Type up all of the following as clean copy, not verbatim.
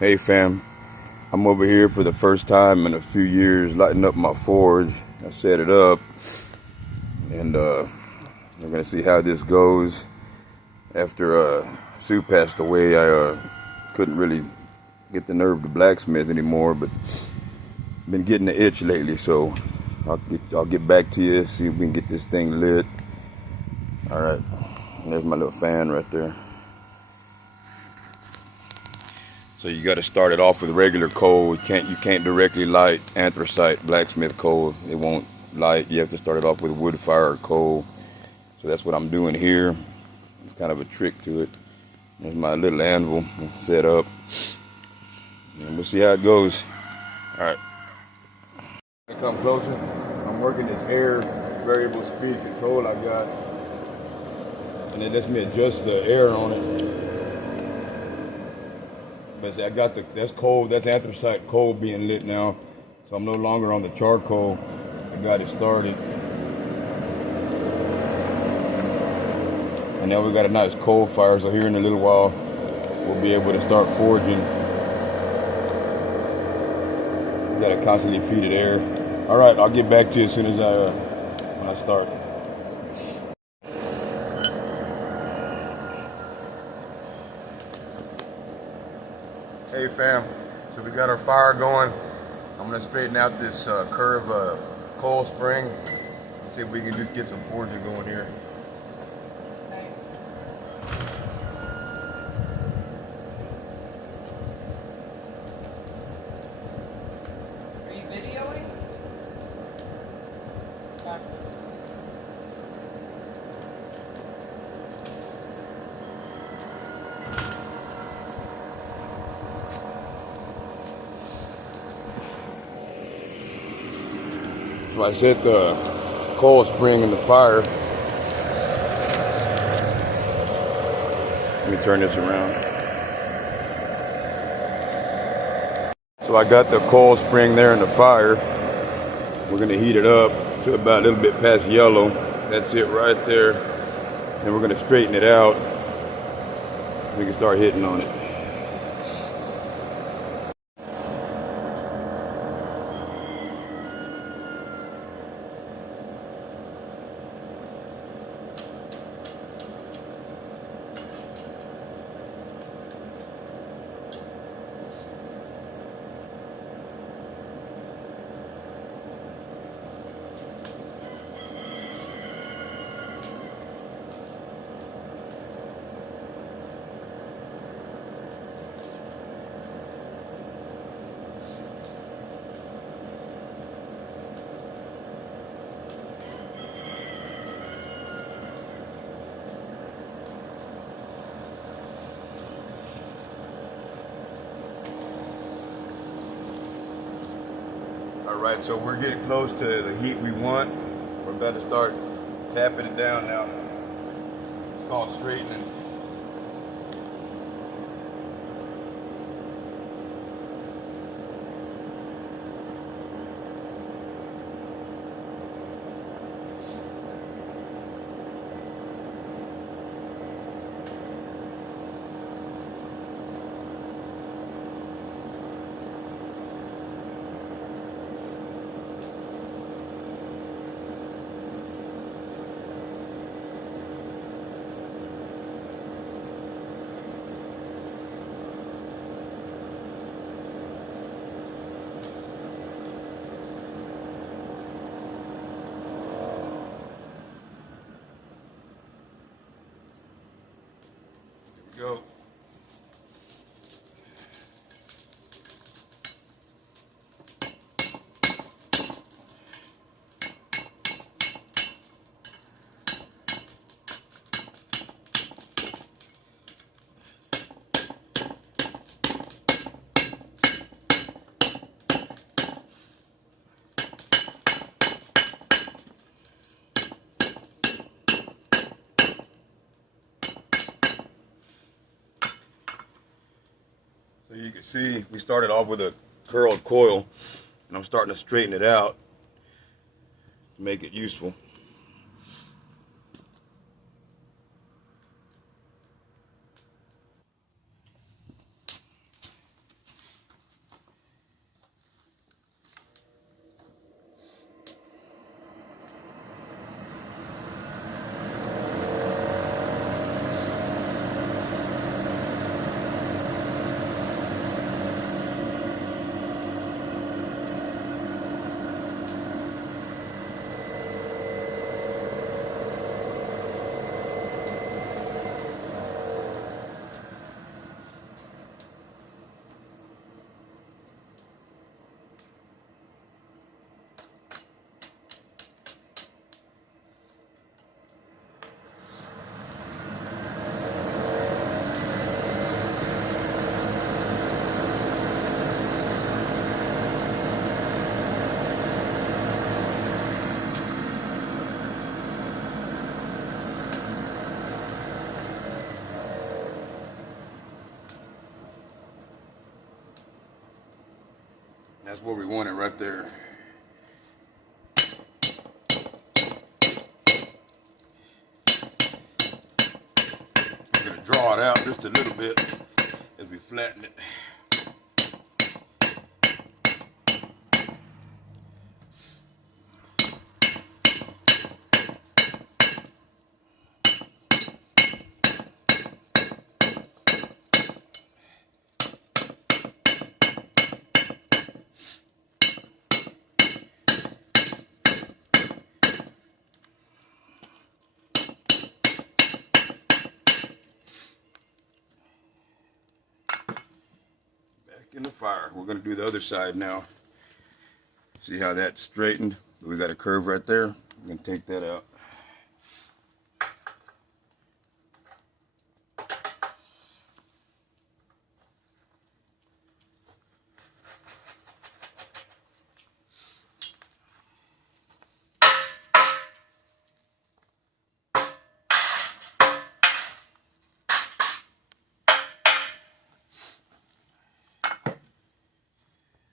Hey fam, I'm over here for the first time in a few years lighting up my forge. I set it up and we're gonna see how this goes. After Sue passed away, I couldn't really get the nerve to blacksmith anymore, but been getting the itch lately, so I'll get back to you, see if we can get this thing lit. Alright, there's my little fan right there. So you got to start it off with regular coal. You can't directly light anthracite blacksmith coal. It won't light. You have to start it off with wood fire or coal. So that's what I'm doing here. It's kind of a trick to it. There's my little anvil set up, and we'll see how it goes. All right. Come closer. I'm working this air variable speed control I got, and it lets me adjust the air on it. But see, I got that's coal, that's anthracite coal being lit now. So I'm no longer on the charcoal. I got it started. And now we got a nice coal fire, so here in a little while, we'll be able to start forging. We gotta constantly feed it air. All right, I'll get back to you as soon as when I start. Hey fam, so we got our fire going. I'm gonna straighten out this curve coil spring and see if we can just get some forging going here. Are you videoing? So I set the coil spring in the fire. Let me turn this around. So I got the coil spring there in the fire. We're gonna heat it up to about a little bit past yellow. That's it right there. And we're gonna straighten it out. We can start hitting on it. All right, so we're getting close to the heat we want. We're about to start tapping it down now. It's called straightening. Go. So you can see we started off with a curled coil, and I'm starting to straighten it out to make it useful. That's what we wanted right there. I'm going to draw it out just a little bit as we flatten it. In the fire. We're going to do the other side now. See how that's straightened? We got a curve right there. I'm going to take that out.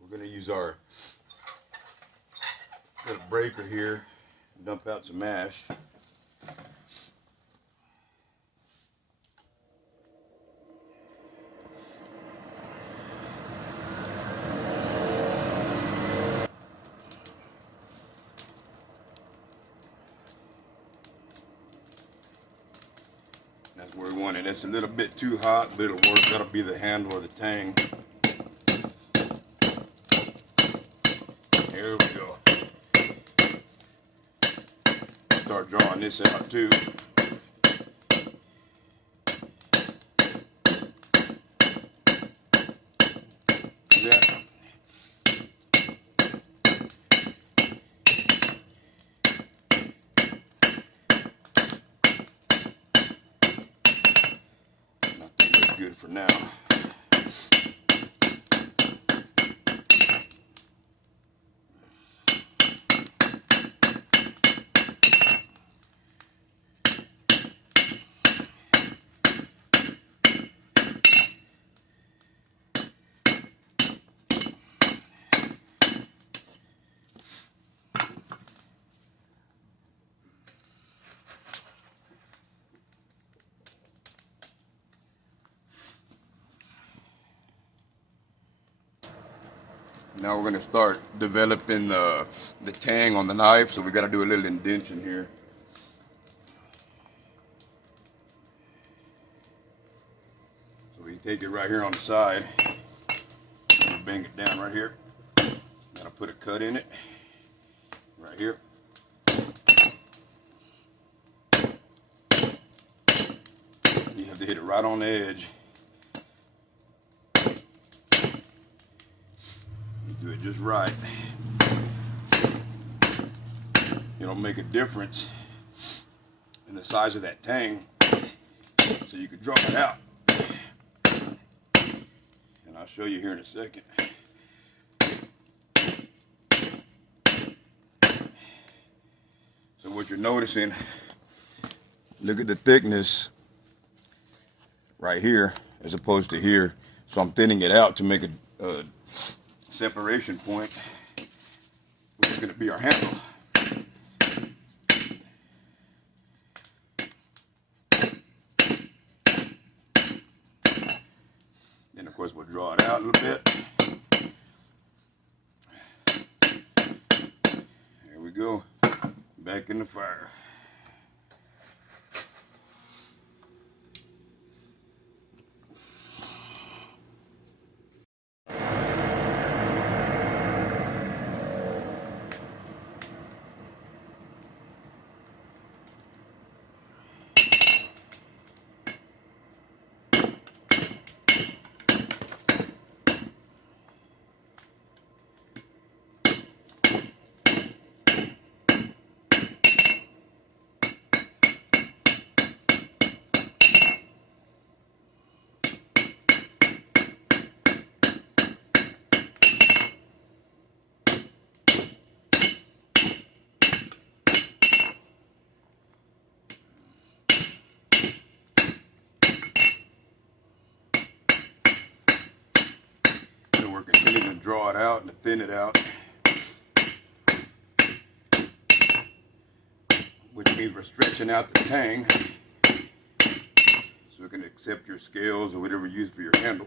We're going to use our little breaker here, dump out some mash. That's where we want it. It's a little bit too hot, but it'll work. That'll be the handle of the tang. Here we go. Start drawing this out too. Yeah. I think that's good for now. Now we're going to start developing the tang on the knife, so we got to do a little indentation here. So we take it right here on the side, and bang it down right here. That'll put a cut in it, right here. You have to hit it right on the edge. Do it just right. It'll make a difference in the size of that tang, so you can draw it out. And I'll show you here in a second. So what you're noticing, look at the thickness right here as opposed to here. So I'm thinning it out to make a separation point, which is going to be our handle. Then of course we'll draw it out a little bit. There we go, back in the fire. we're continuing to draw it out and to thin it out, which means we're stretching out the tang so it can accept your scales or whatever you use for your handle.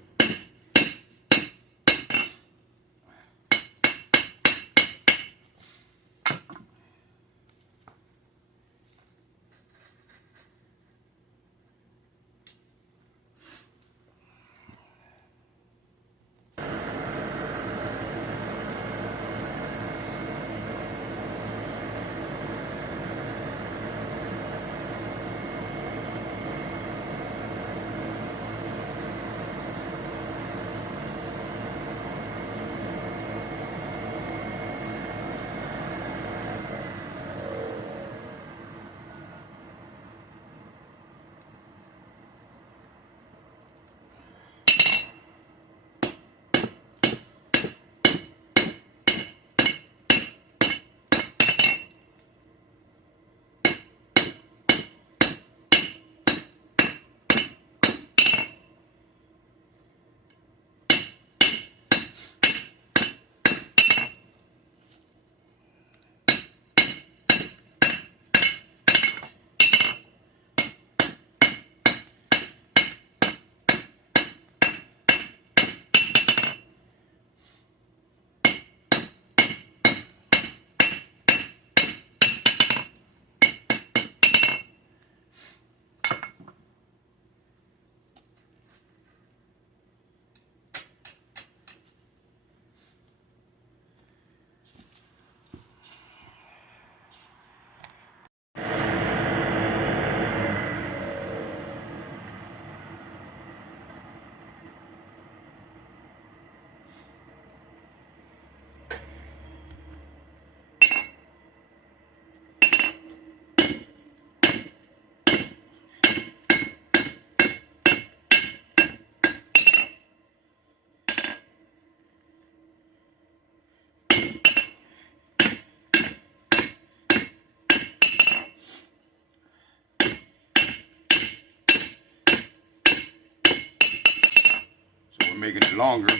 Making it longer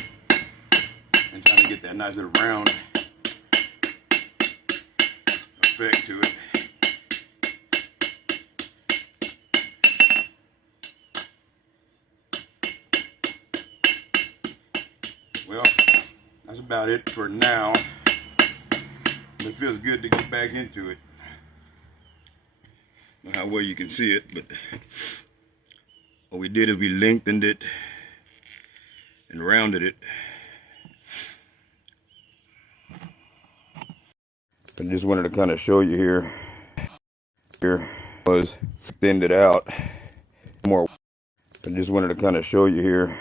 and trying to get that nice little round effect to it. Well, that's about it for now. It feels good to get back into it. I don't know how well you can see it, but what we did is we lengthened it and rounded it. I just wanted to kind of show you here. Here was thinned it out more. I just wanted to kind of show you here.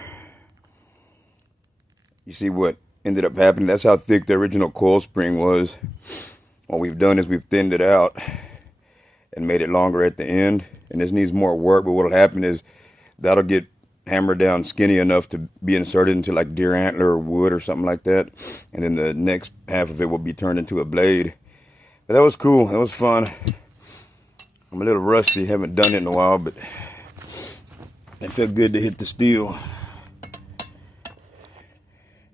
You see what ended up happening? That's how thick the original coil spring was. What we've done is we've thinned it out and made it longer at the end. And this needs more work, but what'll happen is that'll get hammered down skinny enough to be inserted into like deer antler or wood or something like that, and then the next half of it will be turned into a blade. But that was cool. That was fun. I'm a little rusty, haven't done it in a while, but it felt good to hit the steel.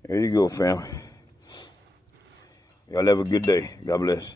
There you go, fam. Y'all have a good day. God bless.